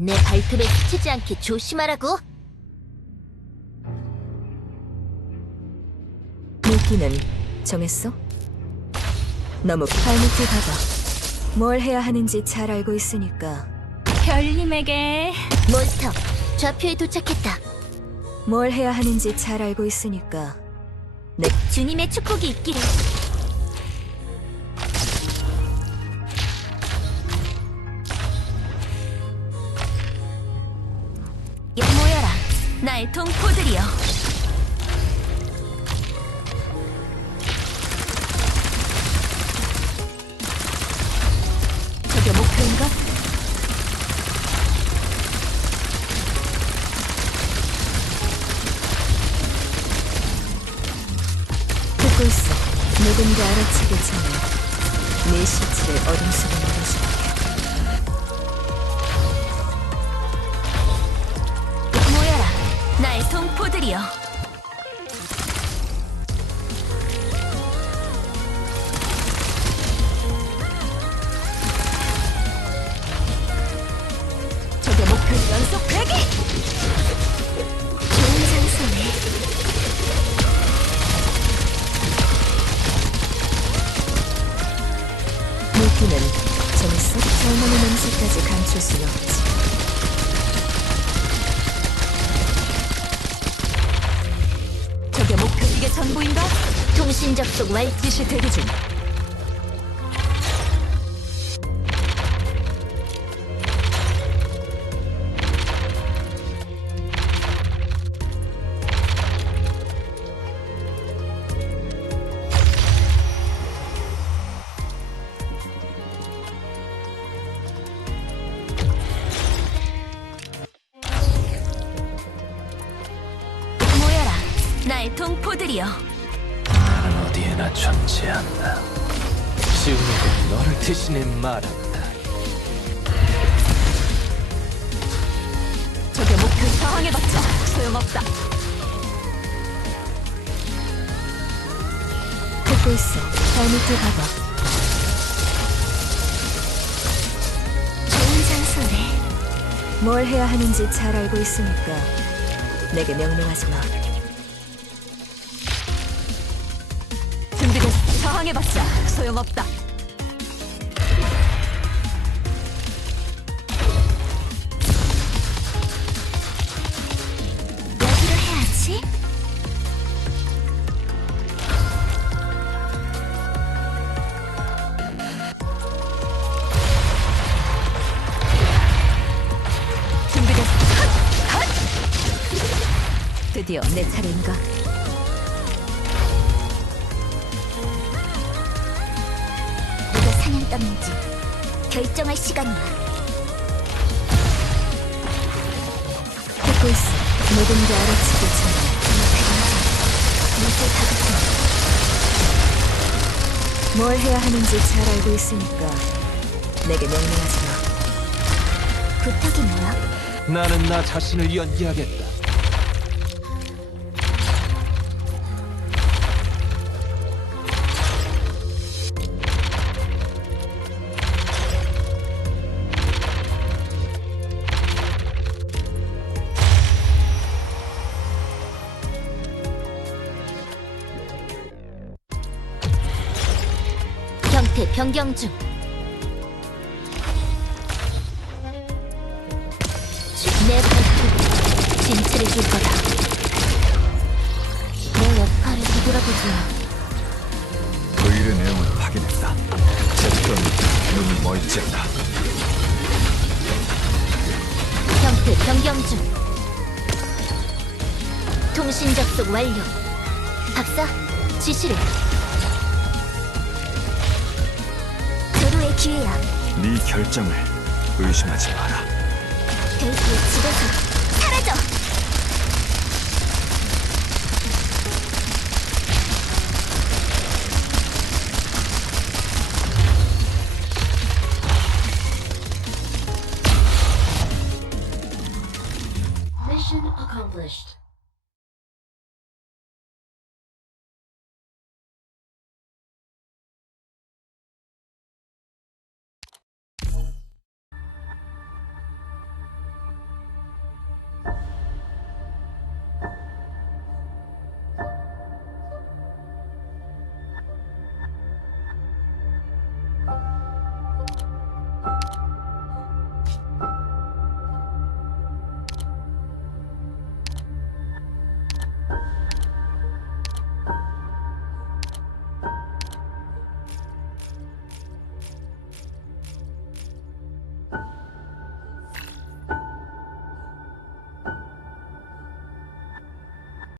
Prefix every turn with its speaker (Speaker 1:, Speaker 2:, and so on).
Speaker 1: 내 발톱에 스치지 않게 조심하라고.
Speaker 2: 미끼는 정했어? 너무 발밑에 가봐. 뭘 해야 하는지 잘 알고 있으니까
Speaker 3: 별님에게
Speaker 1: 몬스터, 좌표에 도착했다.
Speaker 2: 뭘 해야 하는지 잘 알고 있으니까 내
Speaker 1: 주님의 축복이 있기를.
Speaker 3: 나의 동포들이여 저게 목표인가?
Speaker 2: 듣고 있어. 누군가 알아채기 전에 내 시체를 어둠 속에 넣어줄게.
Speaker 3: 동포들이여 저게 목표 연속 대기
Speaker 1: 좋은 장소네.
Speaker 2: 미끼는 정했어? 젊은이 냄새까지 감출 순 없지.
Speaker 3: 이게 전부인가?
Speaker 1: 통신 접속 완.
Speaker 3: 지시 대기 중 나의 동포들이여
Speaker 4: 나는 어디에나 존재한다. 지우는 너를 대신해 말한다.
Speaker 3: 저게 목표 저항해봤자 소용없다
Speaker 2: 듣고 있어. 발밑에 가봐.
Speaker 1: 좋은 장소네.
Speaker 2: 뭘 해야 하는지 잘 알고 있으니까 내게 명령하지 마.
Speaker 3: 준비됐어 저항해봤자 소용없다! 드디어 내 차례인가
Speaker 1: 떴는지 결정할 시간이야.
Speaker 2: 듣고 있어. 누군가 알아채기 전에
Speaker 1: 이제 다가서
Speaker 2: 뭘 해야 하는지 잘 알고 있으니까 내게 명령하지 마.
Speaker 1: 부탁이 뭐야?
Speaker 4: 나는 나 자신을 연기하겠다.
Speaker 1: 변경 중. 내 발톱 진치를 줄 거다. 내 역할을 뒤돌아보지.
Speaker 5: 그 일의 내용을 확인했다. 제스턴 눈이 멀쩡하다.
Speaker 1: 형태 변경 중. 통신 접속 완료. 박사, 지시를. 기회야.
Speaker 5: 네 결정을 의심하지 마라.
Speaker 1: 데이트의 집에서 사라져. 미션 accomplished.